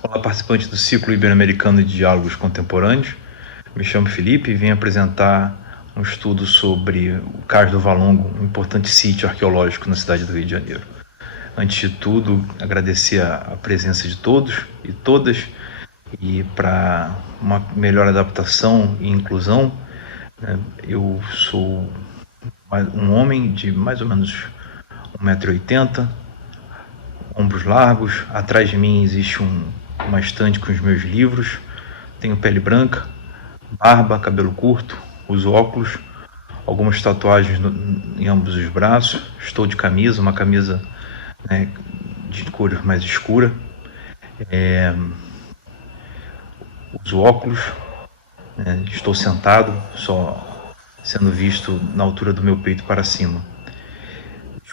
Olá, participantes do Ciclo Ibero-Americano de Diálogos Contemporâneos. Me chamo Felipe e vim apresentar um estudo sobre o Cais do Valongo, um importante sítio arqueológico na cidade do Rio de Janeiro. Antes de tudo, agradecer a presença de todos e todas, e para uma melhor adaptação e inclusão, eu sou um homem de mais ou menos 1,80 m, ombros largos. Atrás de mim existe uma estante com os meus livros. Tenho pele branca, barba, cabelo curto, uso óculos, algumas tatuagens em ambos os braços. Estou de camisa, uma camisa de cor mais escura. Uso óculos, estou sentado, só sendo visto na altura do meu peito para cima.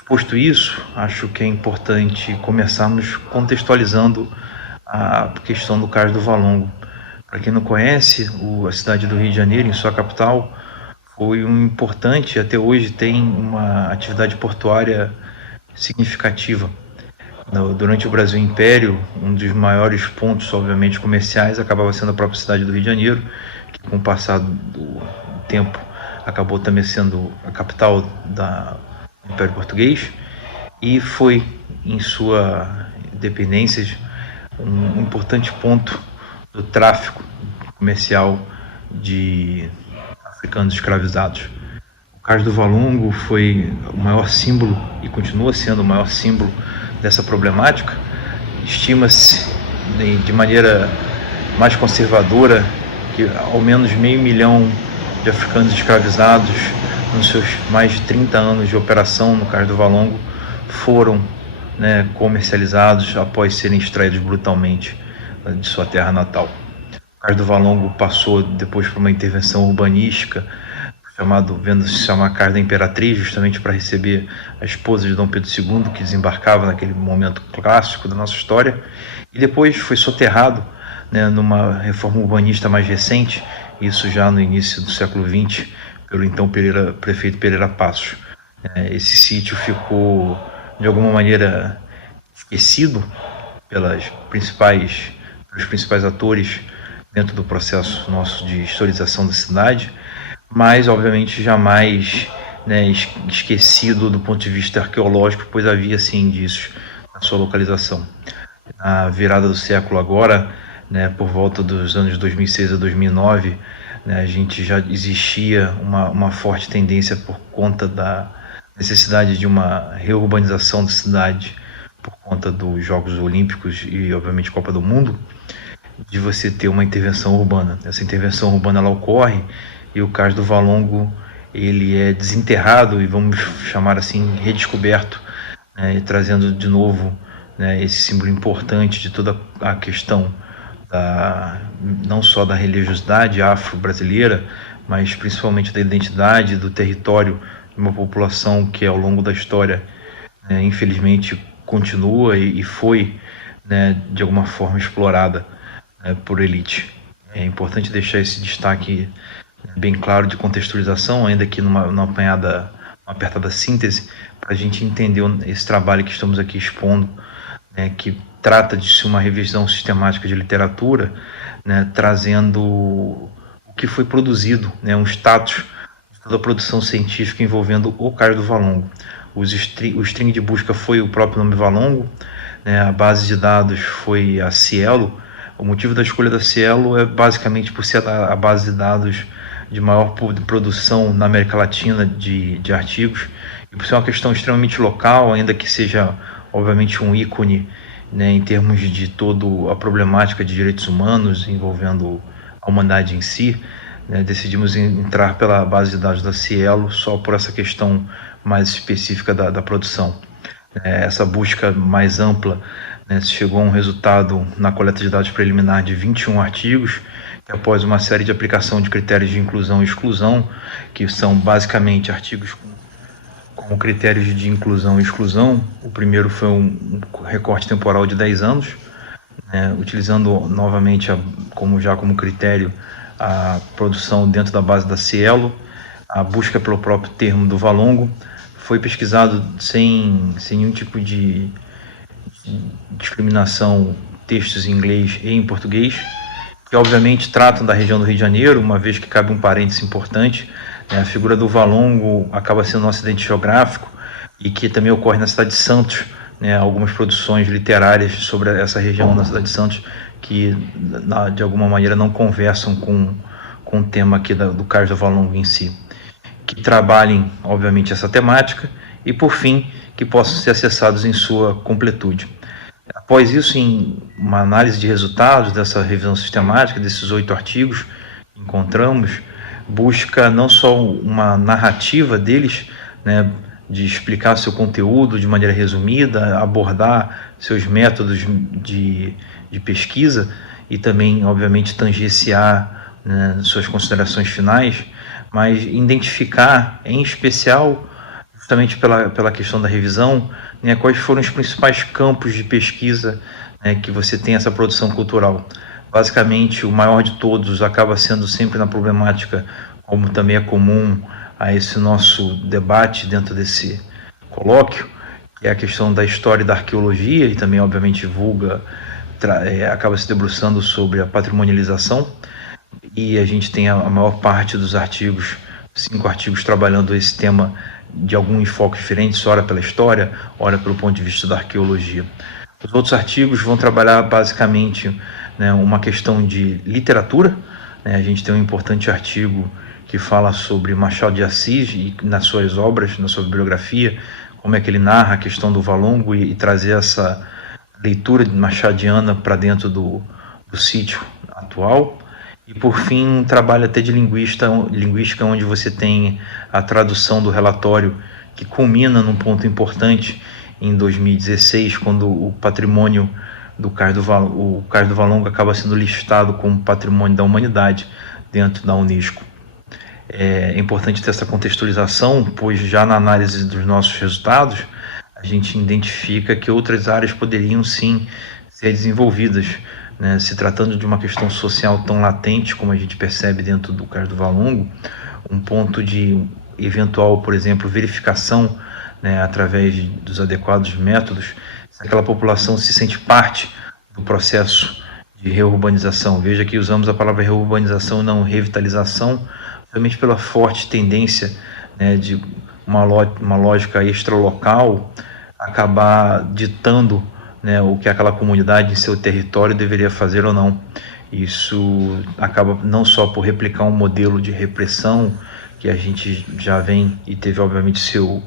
Posto isso, acho que é importante começarmos contextualizando a questão do Cais do Valongo. Para quem não conhece, a cidade do Rio de Janeiro, em sua capital, foi importante, até hoje tem uma atividade portuária significativa. Durante o Brasil Império, um dos maiores pontos, obviamente, comerciais acabava sendo a própria cidade do Rio de Janeiro, que com o passar do tempo acabou também sendo a capital do Império Português, e foi, em sua dependências, um importante ponto do tráfico comercial de africanos escravizados. O Cais do Valongo foi o maior símbolo, e continua sendo o maior símbolo dessa problemática. Estima-se, de maneira mais conservadora, que ao menos 500 mil de africanos escravizados, nos seus mais de 30 anos de operação no Cais do Valongo, foram comercializados após serem extraídos brutalmente de sua terra natal. O Cais do Valongo passou depois por uma intervenção urbanística, vendo-se chamar Cais da Imperatriz, justamente para receber a esposa de Dom Pedro II, que desembarcava naquele momento clássico da nossa história, e depois foi soterrado numa reforma urbanista mais recente, isso já no início do século XX, pelo então prefeito Pereira Passos. Esse sítio ficou, de alguma maneira, esquecido pelos principais atores dentro do processo nosso de historização da cidade, mas, obviamente, jamais esquecido do ponto de vista arqueológico, pois havia, sim, indícios na sua localização. Na virada do século agora, por volta dos anos 2006 a 2009, a gente já existia uma forte tendência, por conta da necessidade de uma reurbanização da cidade, por conta dos Jogos Olímpicos e, obviamente, Copa do Mundo, de você ter uma intervenção urbana. Essa intervenção urbana ela ocorre, e o Cais do Valongo ele é desenterrado e, vamos chamar assim, redescoberto, trazendo de novo esse símbolo importante de toda a questão não só da religiosidade afro-brasileira, mas principalmente da identidade do território de uma população que, ao longo da história, infelizmente continua e foi, de alguma forma, explorada por elite. É importante deixar esse destaque bem claro de contextualização, ainda que numa apertada síntese, para a gente entender esse trabalho que estamos aqui expondo, que trata de uma revisão sistemática de literatura, trazendo o que foi produzido, um status de toda a produção científica envolvendo o Cais do Valongo. O string de busca foi o próprio nome Valongo, a base de dados foi a Cielo. O motivo da escolha da Cielo é basicamente por ser a base de dados de maior produção na América Latina de artigos, e por ser uma questão extremamente local, ainda que seja, obviamente, um ícone em termos de toda a problemática de direitos humanos envolvendo a humanidade em si. Decidimos entrar pela base de dados da Cielo só por essa questão mais específica da produção. Essa busca mais ampla chegou a um resultado na coleta de dados preliminar de 21 artigos, que, após uma série de aplicação de critérios de inclusão e exclusão, que são basicamente artigos com critérios de inclusão e exclusão. O primeiro foi um recorte temporal de 10 anos, utilizando novamente como critério a produção dentro da base da Cielo, a busca pelo próprio termo do Valongo. Foi pesquisado sem nenhum tipo de discriminação textos em inglês e em português, que obviamente tratam da região do Rio de Janeiro, uma vez que cabe um parênteses importante, né? A figura do Valongo acaba sendo um acidente geográfico e que também ocorre na cidade de Santos, né? Algumas produções literárias sobre essa região na cidade de Santos que de alguma maneira não conversam com o tema aqui do Cais do Valongo em si, que trabalhem obviamente essa temática e por fim que possam ser acessados em sua completude. Após isso, em uma análise de resultados dessa revisão sistemática, desses 8 artigos que encontramos, busca não só uma narrativa deles, né, de explicar seu conteúdo de maneira resumida, abordar seus métodos de pesquisa e também, obviamente, tangenciar, né, suas considerações finais, mas identificar, em especial, justamente pela questão da revisão, né, quais foram os principais campos de pesquisa, né, que você tem essa produção cultural. Basicamente, o maior de todos acaba sendo sempre na problemática, como também é comum a esse nosso debate dentro desse colóquio, que é a questão da história e da arqueologia, e também, obviamente, acaba se debruçando sobre a patrimonialização, e a gente tem a maior parte dos artigos, 5 artigos trabalhando esse tema de algum enfoque diferente, ora pela história, ora pelo ponto de vista da arqueologia. Os outros artigos vão trabalhar basicamente, né, uma questão de literatura, né? A gente tem um importante artigo que fala sobre Machado de Assis e nas suas obras, na sua bibliografia, como é que ele narra a questão do Valongo e trazer essa leitura machadiana para dentro do sítio atual. E, por fim, um trabalho até de linguística, onde você tem a tradução do relatório, que culmina num ponto importante em 2016, quando o patrimônio do Cais do Valongo acaba sendo listado como patrimônio da humanidade dentro da Unesco. É importante ter essa contextualização, pois já na análise dos nossos resultados, a gente identifica que outras áreas poderiam sim ser desenvolvidas, né? Se tratando de uma questão social tão latente como a gente percebe dentro do Cais do Valongo, um ponto de eventual, por exemplo, verificação, né, através dos adequados métodos, se aquela população se sente parte do processo de reurbanização. Veja que usamos a palavra reurbanização e não revitalização, realmente pela forte tendência, né, de uma lógica extralocal acabar ditando, né, o que aquela comunidade em seu território deveria fazer ou não. Isso acaba não só por replicar um modelo de repressão que a gente já vem e teve obviamente seu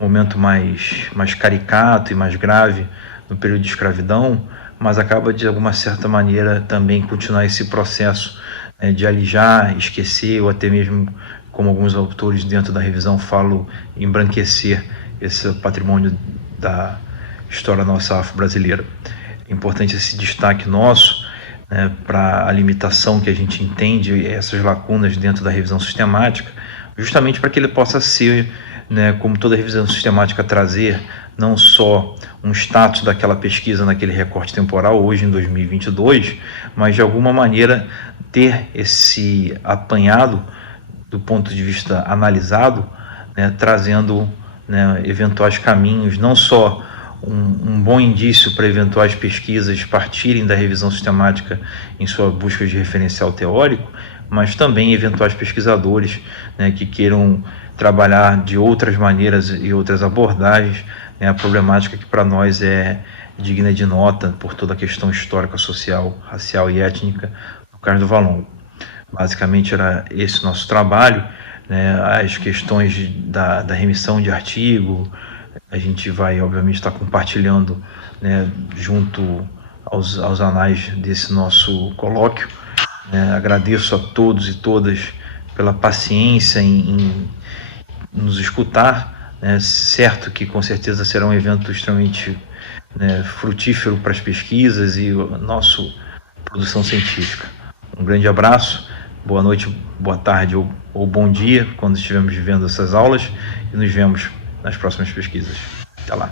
momento mais caricato e mais grave no período de escravidão, mas acaba de alguma certa maneira também continuar esse processo, né, de alijar, esquecer ou até mesmo, como alguns autores dentro da revisão falam, embranquecer esse patrimônio da história nossa afro-brasileira. É importante esse destaque nosso, né, para a limitação que a gente entende, essas lacunas dentro da revisão sistemática, justamente para que ele possa ser, né, como toda revisão sistemática, trazer não só um status daquela pesquisa naquele recorte temporal, hoje em 2022, mas de alguma maneira ter esse apanhado do ponto de vista analisado, né, trazendo, né, eventuais caminhos, não só um bom indício para eventuais pesquisas partirem da revisão sistemática em sua busca de referencial teórico, mas também eventuais pesquisadores, né, que queiram trabalhar de outras maneiras e outras abordagens, né, a problemática que para nós é digna de nota por toda a questão histórica, social, racial e étnica do Cais do Valongo. Basicamente era esse nosso trabalho, né, as questões da remissão de artigo, a gente vai, obviamente, estar compartilhando, né, junto aos anais desse nosso colóquio. Agradeço a todos e todas pela paciência em nos escutar, né, certo que com certeza será um evento extremamente, né, frutífero para as pesquisas e a nossa produção científica. Um grande abraço, boa noite, boa tarde ou bom dia, quando estivermos vivendo essas aulas, e nos vemos nas próximas pesquisas. Até lá.